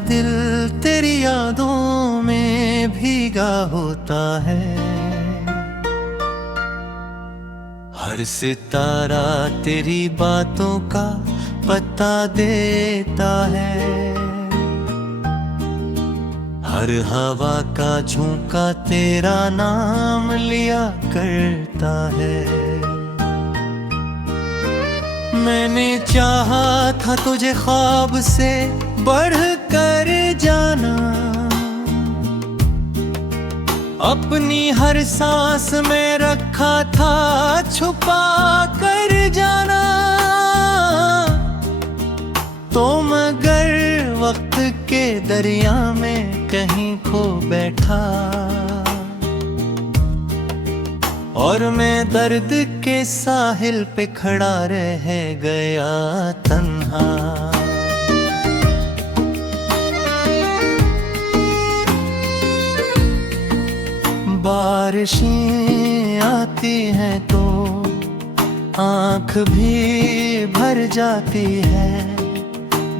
दिल तेरी यादों में भीगा होता है। हर सितारा तेरी बातों का पता देता है। हर हवा का झोंका तेरा नाम लिया करता है। मैंने चाहा था तुझे ख्वाब से बढ़ कर जाना, अपनी हर सांस में रखा था छुपा कर जाना। तो मगर वक्त के दरिया में कहीं खो बैठा, और मैं दर्द के साहिल पे खड़ा रह गया तन्हा। बारिशें आती हैं तो आँख भी भर जाती है।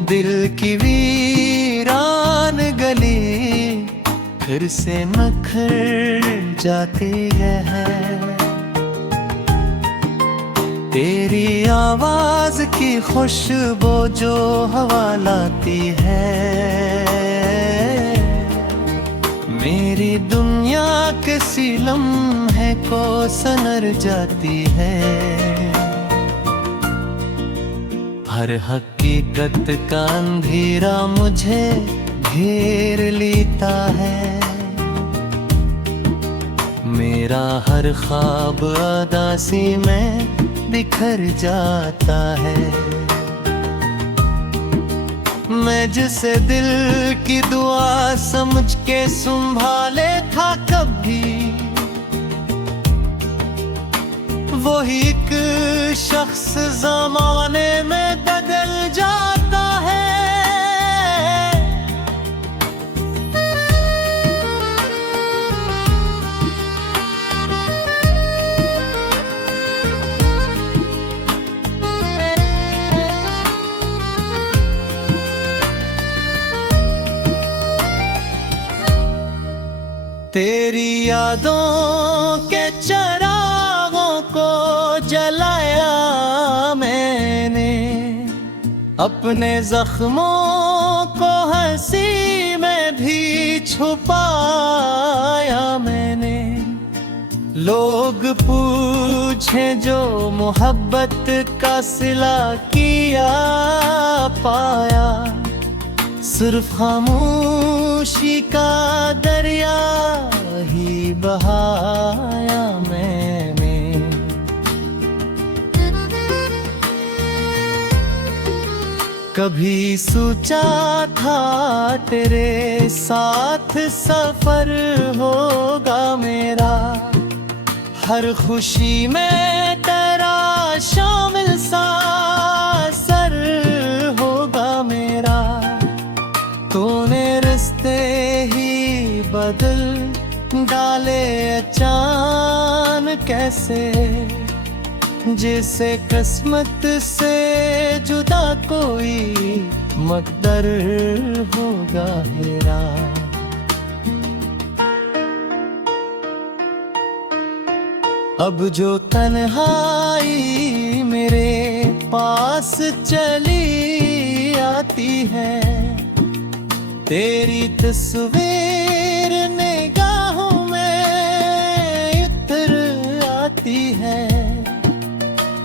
दिल की वीरान गली फिर से नखर जाती है। तेरी आवाज की खुशबू जो हवा लाती है, मेरी दुनिया किसी लम्हे को सनर जाती है। हर हकीकत का अंधेरा मुझे घेर लेता है। मेरा हर ख्वाब अदासी में बिखर जाता है। मैं जिसे दिल की दुआ समझ के संभाले था कभी, वही एक शख्स ज़माने में बदल जाता है। तेरी यादों के चिरागों को जलाया मैंने, अपने जख्मों को हंसी में भी छुपाया मैंने। लोग पूछे जो मोहब्बत का सिला किया पाया, सिर्फ खामोशी का दरिया ही बहाया मैंने। कभी सोचा था तेरे साथ सफर होगा मेरा, हर खुशी में तेरा शामिल सा सर होगा मेरा। तूने रिश्ते ही बदल डाले अचानक कैसे, जिसे किस्मत से जुदा कोई मकदर होगा मेरा। अब जो तन्हाई मेरे पास चली आती है, तेरी तस्वीर निगाहों में उतर आती है।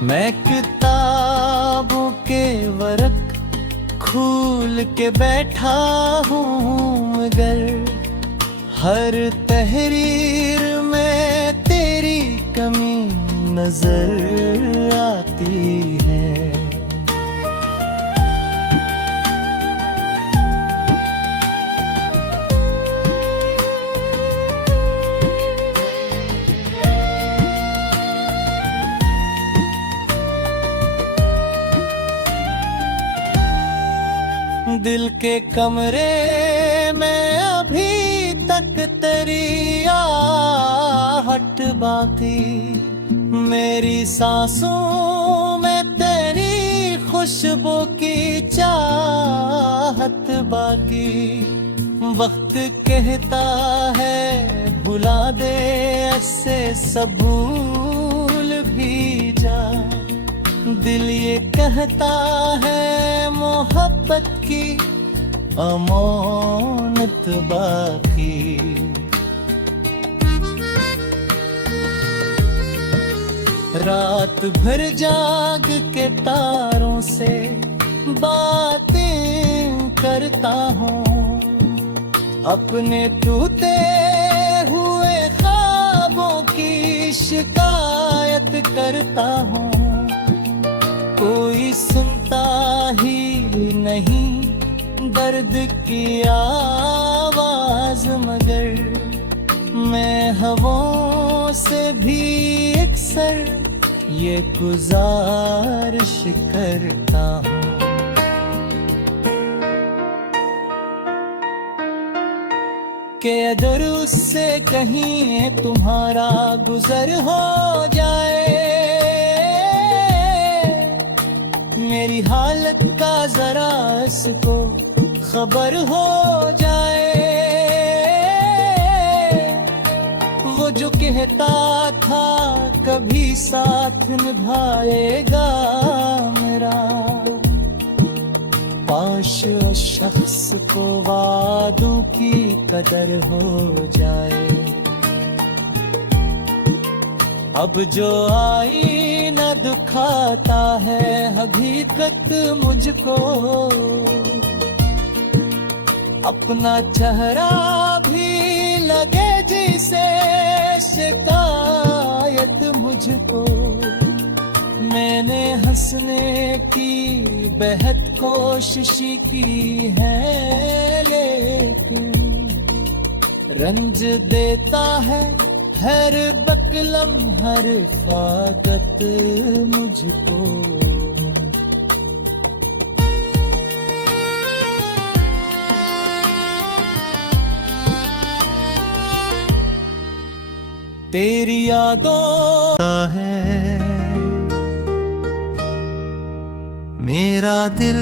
मैं किताबों के वर्क खोल के बैठा हूँ, मगर हर तहरीर में तेरी कमी नजर आती है। दिल के कमरे में अभी तक तेरी आहट बाकी, मेरी सांसों में तेरी खुशबू की चाहत बाकी। वक्त कहता है भुला दे, ऐसे सब भूल भी जा। दिल ये कहता है मोहब्बत की अमानत बाकी। रात भर जाग के तारों से बातें करता हूँ, अपने टूटे हुए ख्वाबों की शिकायत करता हूँ। कोई सुनता ही नहीं दर्द की आवाज, मगर मैं हवाओं से भी अक्सर ये गुजारिश करता हूँ कि अगर उससे कहीं तुम्हारा गुजर हो जाए, मेरी हालत का जरा इसको खबर हो जाए। वो जो कहता था कभी साथ निभाएगा मेरा, पाश उस शख्स को वादों की कदर हो जाए। अब जो आईना दिखाता है हकीकत मुझको, अपना चेहरा भी लगे जिसे शिकायत मुझको। मैंने हंसने की बेहद कोशिश की है, लेकिन रंज देता है हर बकलम हर फागत मुझको। तेरी यादों है मेरा दिल,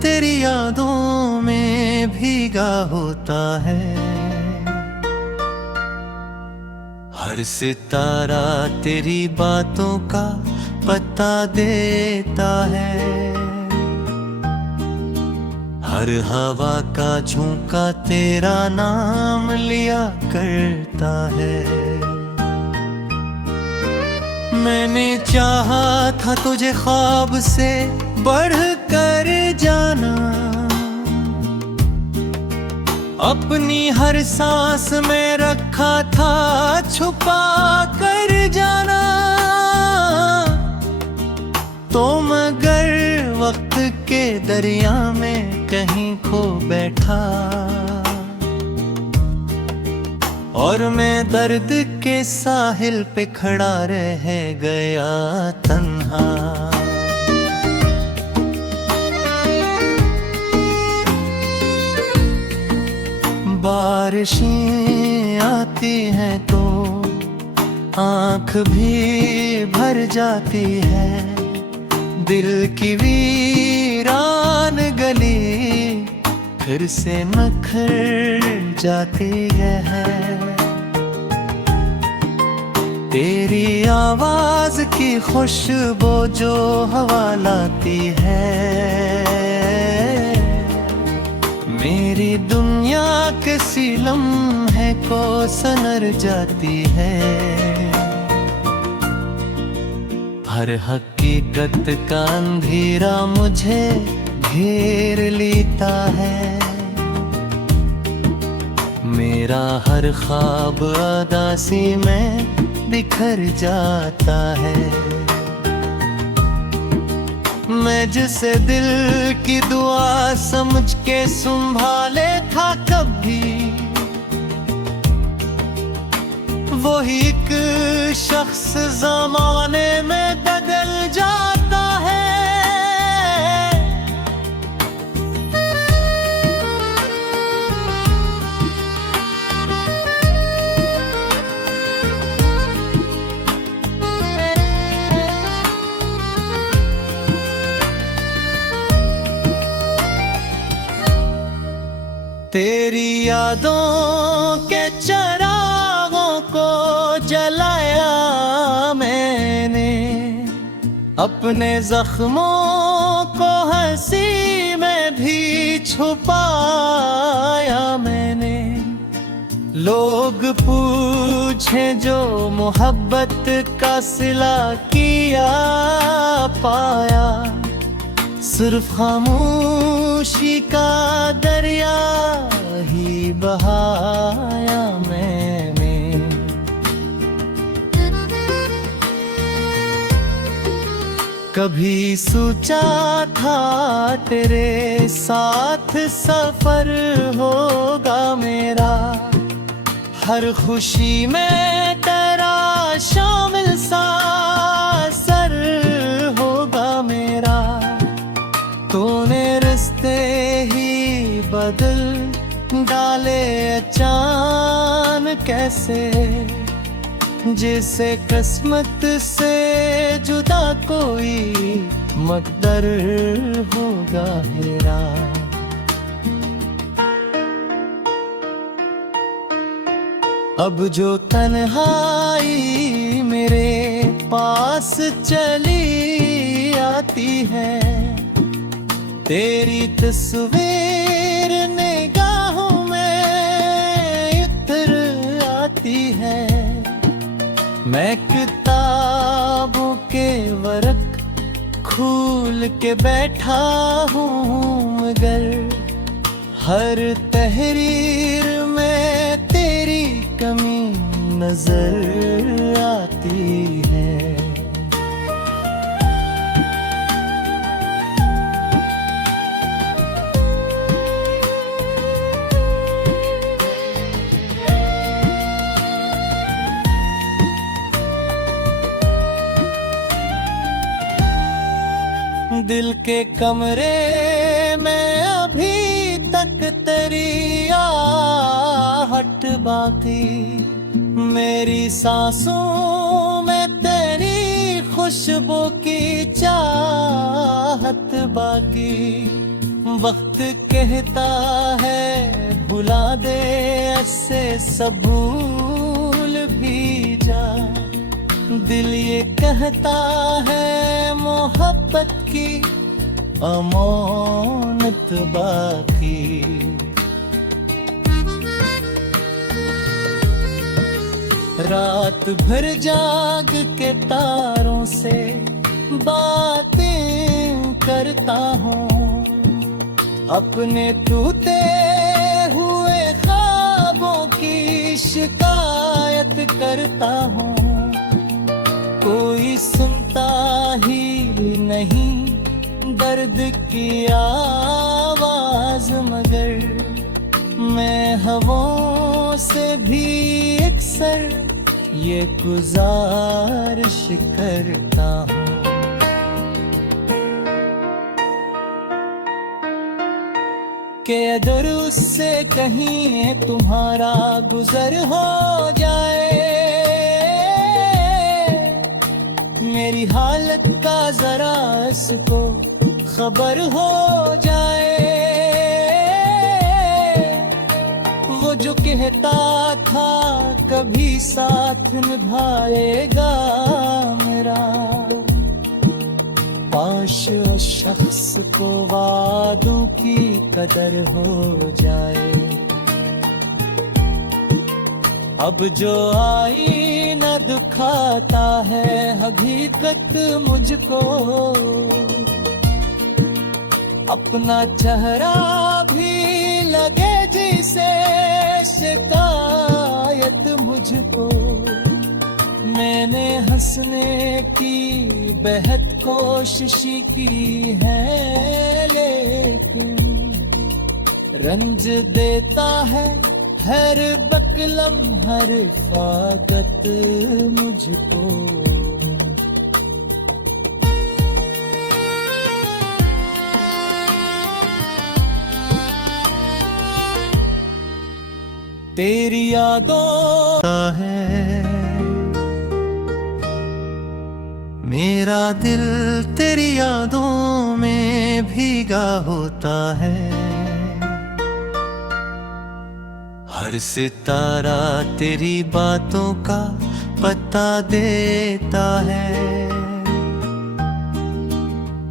तेरी यादों में भीगा होता है। हर सितारा तेरी बातों का पता देता है, हर हवा का झोंका तेरा नाम लिया करता है। मैंने चाहा था तुझे ख्वाब से बढ़ कर जाना, अपनी हर सांस में रखा था छुपा कर जाना। तो मगर वक्त के दरिया में कहीं खो बैठा, और मैं दर्द के साहिल पे खड़ा रह गया तन्हा। बारिशें आती हैं तो आँख भी भर जाती है, दिल की वीरान गली फिर से नखर जाती है। तेरी आवाज की खुशबू जो हवा लाती है, मेरी दुनिया के लम्हे को सनर जाती है। हर हकीकत का अंधेरा मुझे घेर लेता है, मेरा हर ख्वाब अदासी में बिखर जाता है। मैं जिसे दिल की दुआ समझ के संभाले था कभी, वही एक शख्स ज़माने में बदल जाता है। तेरी यादों के चिरागों को जलाया मैंने, अपने जख्मों को हंसी में भी छुपाया मैंने। लोग पूछे जो मोहब्बत का सिला किया पाया, सिर्फ खामोशी का दरिया ही बहाया मैंने। कभी सोचा था तेरे साथ सफर होगा मेरा, हर खुशी में तेरा शामिल सा सर होगा मेरा। तूने रिश्ते ही बदल डाले अचानक कैसे, जिसे किस्मत से जुदा कोई मकदर होगा मेरा। अब जो तन्हाई मेरे पास चली आती है, तेरी तस्वीर निगाहों में उतर आती है। मैं किताबों के वर्क खोल के बैठा हूँ, मगर हर तहरीर में तेरी कमी नजर आती है। दिल के कमरे में अभी तक तेरी आहट बाकी, मेरी सांसों में तेरी खुशबू की चाहत बाकी। वक्त कहता है भुला दे, ऐसे सब भूल भी जा। दिल ये कहता है मोहब्बत की अमानत बाकी। रात भर जाग के तारों से बातें करता हूँ, अपने टूटे हुए ख्वाबों की शिकायत करता हूँ। कोई सुनता ही नहीं दर्द की आवाज, मगर मैं हवाओं से भी अक्सर ये गुजारिश करता हूँ कि अगर उससे कहीं तुम्हारा गुजर हो जाए, मेरी हालत का जरा इसको खबर हो जाए। वो जो कहता था कभी साथ निभाएगा मेरा, पाश उस शख्स को वादों की कदर हो जाए। अब जो आईना दिखाता है हकीकत मुझको, अपना चेहरा भी लगे जिसे शिकायत मुझको। मैंने हंसने की बेहद कोशिश की है, लेकिन रंज देता है हर बकलम हर फाकत मुझको। तेरी यादों है मेरा दिल, तेरी यादों में भीगा होता है। हर सितारा तेरी बातों का पता देता है,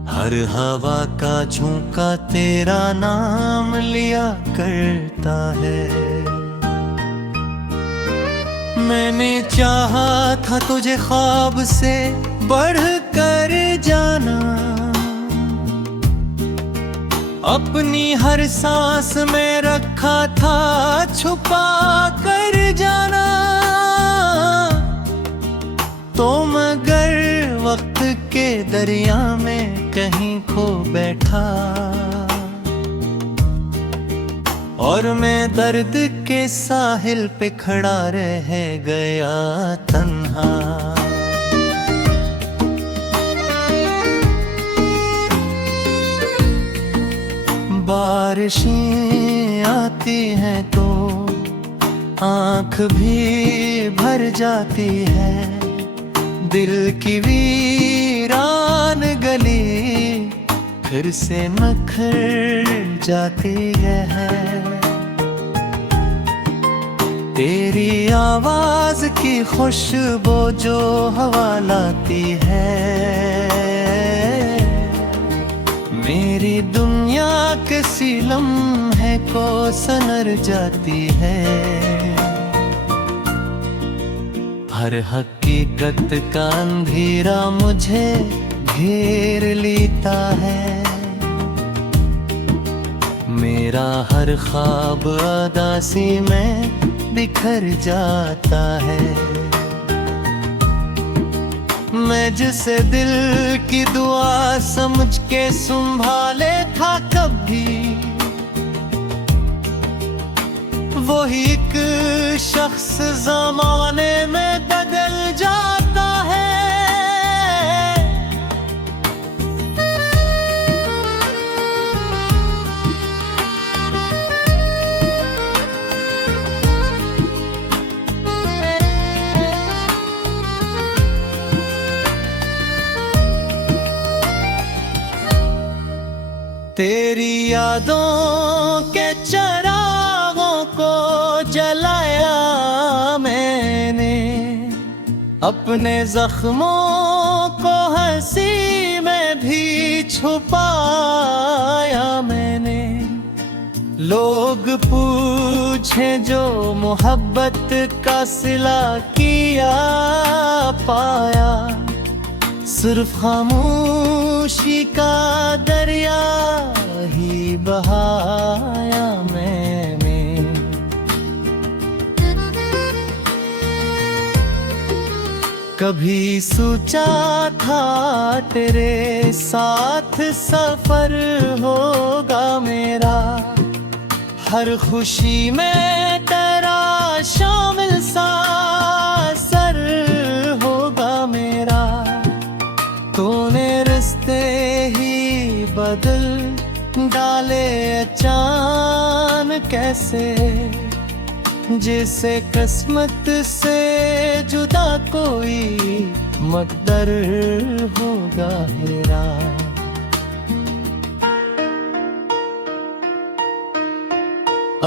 हर हवा का झोंका तेरा नाम लिया करता है। मैंने चाहा था तुझे ख्वाब से बढ़ कर जाना, अपनी हर सांस में रखा था छुपा कर जाना। तो मगर वक्त के दरिया में कहीं खो बैठा, और मैं दर्द के साहिल पे खड़ा रह गया तन्हा। बारिशें आती हैं तो आँख भी भर जाती है, दिल की वीरान गली फिर से नखर जाती है। तेरी आवाज की खुशबू जो हवा लाती है, मेरी दुनिया किसी लम्हे को सनर जाती है। हर हकीकत का अंधेरा मुझे घेर लेता है, मेरा हर ख्वाब उदासी में बिखर जाता है। मैं जिसे दिल की दुआ समझ के संभाले था कभी, वही एक शख्स ज़माने में बदल जाता है। तेरी यादों के चिरागों को जलाया मैंने, अपने जख्मों को हंसी में भी छुपाया मैंने। लोग पूछे जो मोहब्बत का सिला किया पाया, सिर्फ खामोशी का दरिया ही बहाया मैंने। कभी सोचा था तेरे साथ सफर होगा मेरा, हर खुशी में तेरा शामिल सा सर होगा मेरा। तूने रिश्ते ही बदल डाले अचानक कैसे, जिसे किस्मत से जुदा कोई मकदर होगा मेरा।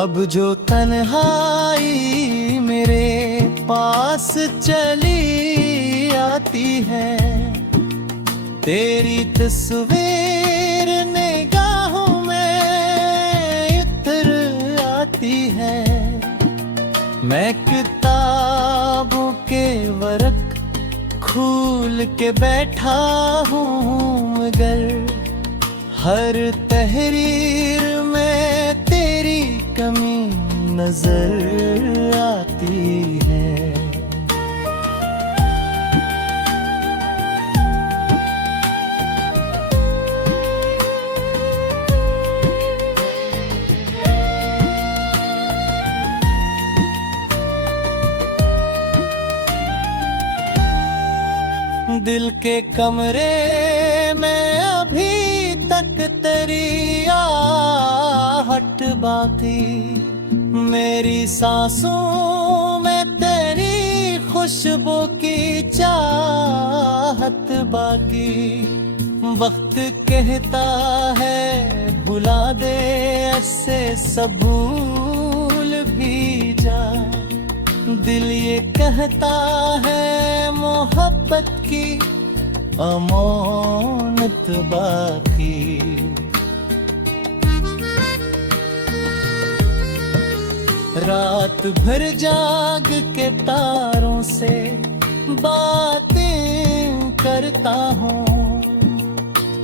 अब जो तन्हाई मेरे पास चली आती है, तेरी तस्वीर निगाहों में इतर आती है। मैं किताबों के वर्क खोल के बैठा हूँ, मगर हर तहरीर में तेरी कमी नजर आती है। दिल के कमरे में अभी तक तेरी आहट बाकी, मेरी सांसों में तेरी खुशबू की चाहत बाकी। वक्त कहता है भुला दे, ऐसे सब भूल भी ही जा। दिल ये कहता है मोहब्बत की अमानत बाकी। रात भर जाग के तारों से बातें करता हूँ,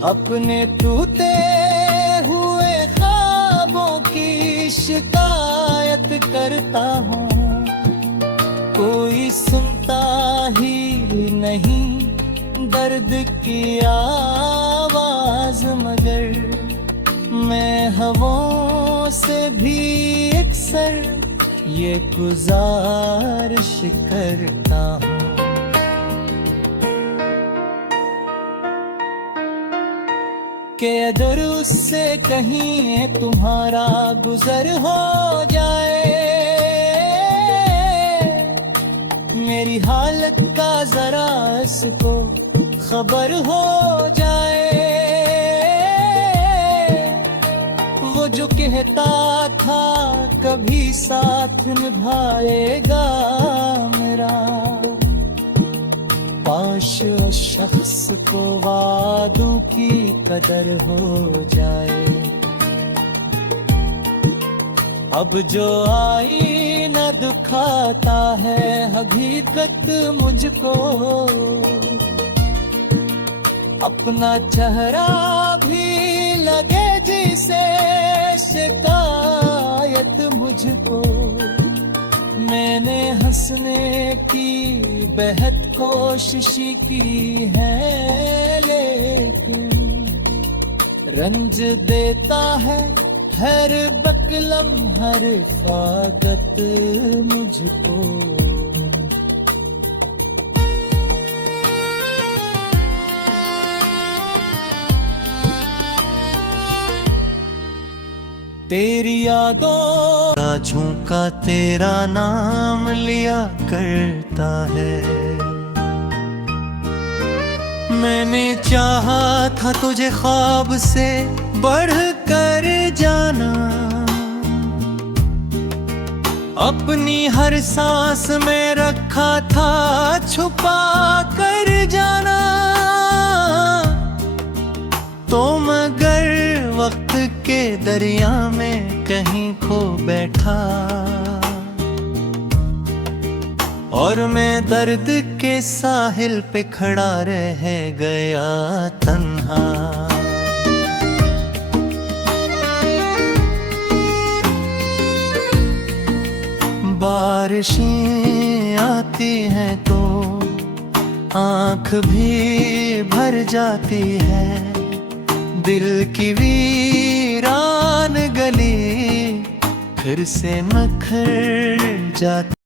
अपने टूटे हुए ख्वाबों की शिकायत करता हूँ। कोई सुनता ही नहीं दर्द की आवाज, मगर मैं हवाओं से भी अक्सर ये गुजारिश करता हूँ कि अगर उससे कहीं तुम्हारा गुजर हो जाए, मेरी हालत का जरा इसको खबर हो जाए। वो जो कहता था कभी साथ निभाएगा मेरा, पाश उस शख्स को वादों की कदर हो जाए। अब जो आई न दुखाता है हकीकत मुझको, अपना चेहरा भी लगे जिसे शिकायत मुझको। मैंने हंसने की बेहद कोशिश की है, लेकिन रंज देता है हर बकलम हर फादत मुझको। तेरी यादों का झोंका तेरा नाम लिया करता है। मैंने चाहा था तुझे ख्वाब से बढ़ कर जाना, अपनी हर सांस में रखा था छुपा कर जाना। तो मगर वक्त के दरिया में कहीं खो बैठा, और मैं दर्द के साहिल पे खड़ा रह गया तन्हा। बारिशें आती हैं तो आँख भी भर जाती है, दिल की वीरान गली फिर से मखर जाती।